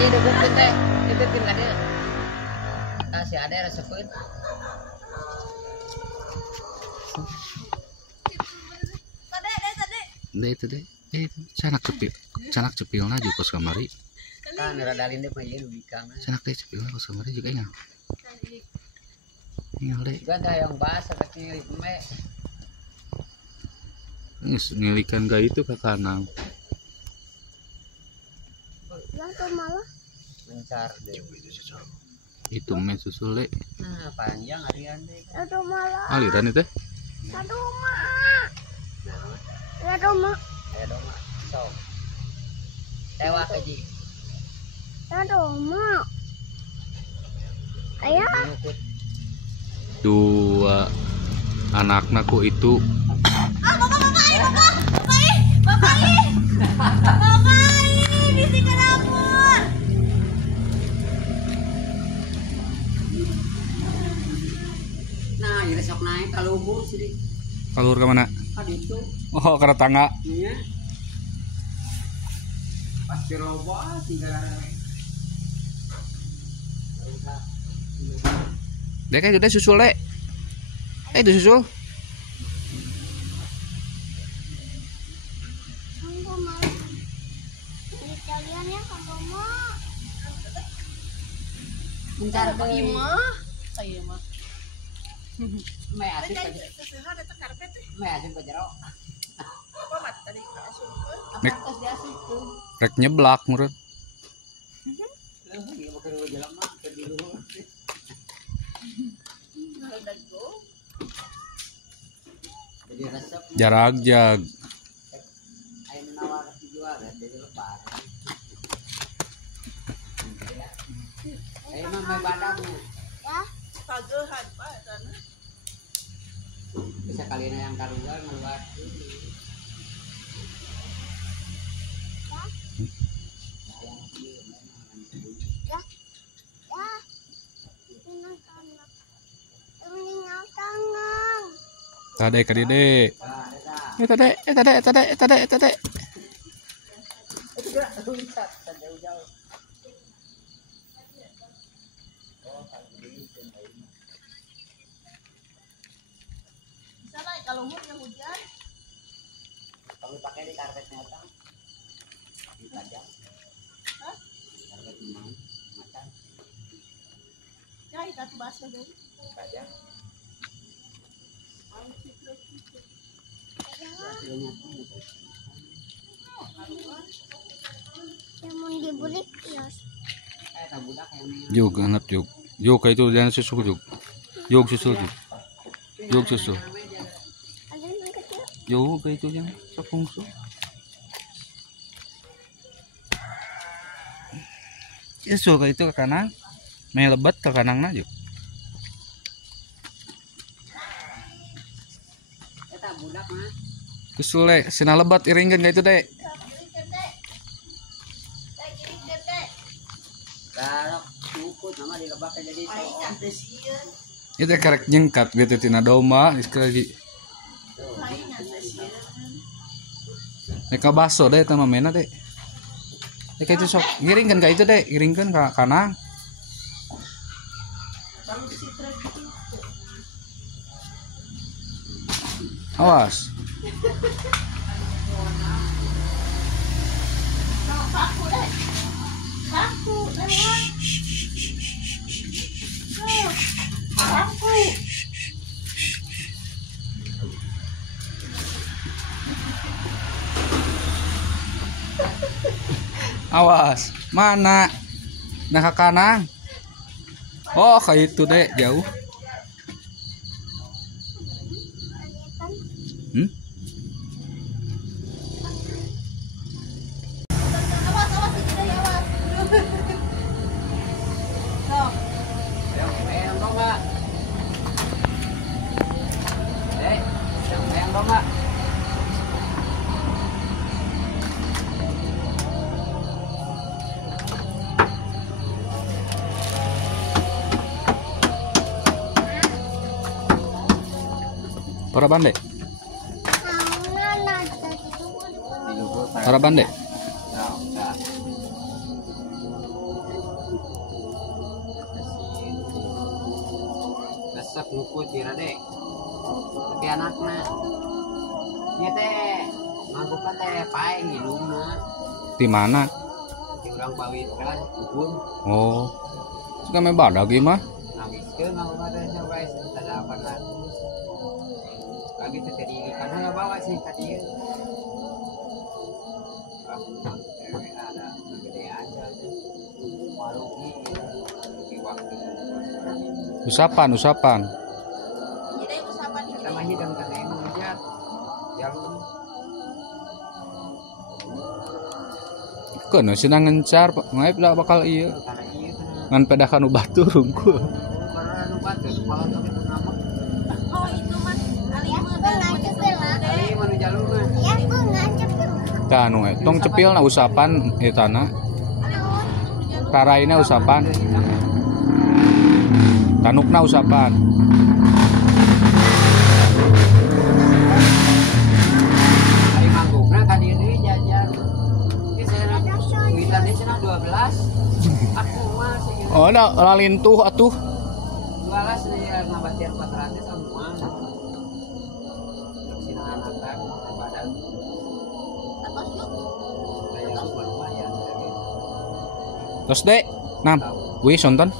Iya dukupin teh, dipipin ka dieu. Kasih ada resepin. Deh itu deh. Canak cepilna juga kos kamari. Kan rada lindep mah ieu bikang. Canak teh cepilna kos kamari juga ingat. Ingat deh. Juga ada yang bahasa katanya me. Ngelikan gak itu ke kanang. Malah Mencar deh. Itu me susul deh. Nah, panjang harian deh. aduh malah Aliran itu. aduh mak aduh mak Ayo dong, Mak. Sok. Tewa ke Ji. aduh mak ayah Nyukut. Dua anaknya ku itu Nah, ini sok naik kalau luhur sih. kalur ke mana? Kan itu. Oh, ke tangga. Iya. Pasti loba tinggal. Dek udah susul dek. Itu susul. aduh malah ini kalian ya aduh mak Mencar deui. Imah, saya mah. Me asih ka Me asih ka jero. Nek. Apa tos diasupkeun? Rek nyeblak menurut. Ieu mah keur jalan mah keur di luhur. Jadi resep Jarak jag. ayo nawar dijual ya jadi lebar. Ayo mah main badang. ya Pagehan Pak sana. Bisa kalian yang kaluar ngeluar. ya tinggal tangan Tade ka dede. Tade. Sana kalau hujan hujan. Kalau pakai di karpetnya utang. Dipajang. Hah? Karpet mau macan Ya kita bahasa dulu. dipajang. yang mau dibeli kios Tak budak yang ini. Jug anak jug. Jug kayak itu jangan susul jug. Jug susul jug. Jug susul. ada yang kecil Jug kayak itu jangan sokong su. Ya susul kayak itu ke kanan. Main lebat ke kanan aja. Tak budak mah. Susul deh. Sina lebat iringkan kayak itu deh. Kalau cukut nama dilebak jadi so. Itu karek nyengkat gitu tina domba sekali lagi. Neka baso deh sama mena deh. Neka itu sok giringkan kayak itu deh, giringkan ke kanan. Awas. Aku lewat. Aku. Awas. Mana? Nah ke kanan. Oh kayak itu deh jauh. Hmm? Awas awas kita ya awas. Sok. Yang dong Mbak. Yang dong Mbak. Para bande. Para bande. resep luput kira deh. Tapi anaknya, iya teh, mangkuknya teh paeng minumnya. Di mana? Di orang bawit kan, kubun. Oh. Kami badak gimana? Namiskeun mangkuknya teh coba ada apa kan? Lagi teh tadi karena nggak bawa sih tadi. Ada gede aja. Warugi, waktu. Usapan. Jadi usapan ini. Kita mahi dan kena emang aja. Jalur. Kena sih ngencar, ngaip dah bakal iya. Karena iya kena. Ngan pedakan batu rungkul. Karena lupa tuh kepala tapi nama. Oh itu mah ali mah Nggak cepil lah. Kali mana jalur mah? Ya aku nggak cepil. Tanu tong cepil na usapan etana. Raraina usapan. Tanukna usapan. Hari manggungna ka dieu deui jajan. Ini saya duitan di sana 12. Aku mah sih. Oh, da lalintuh atuh. 12 saya ngabatian 400 semua. Sina anak-anak badan. Apa sih? Saya lumayan. Terus dek, nam, wis nonton.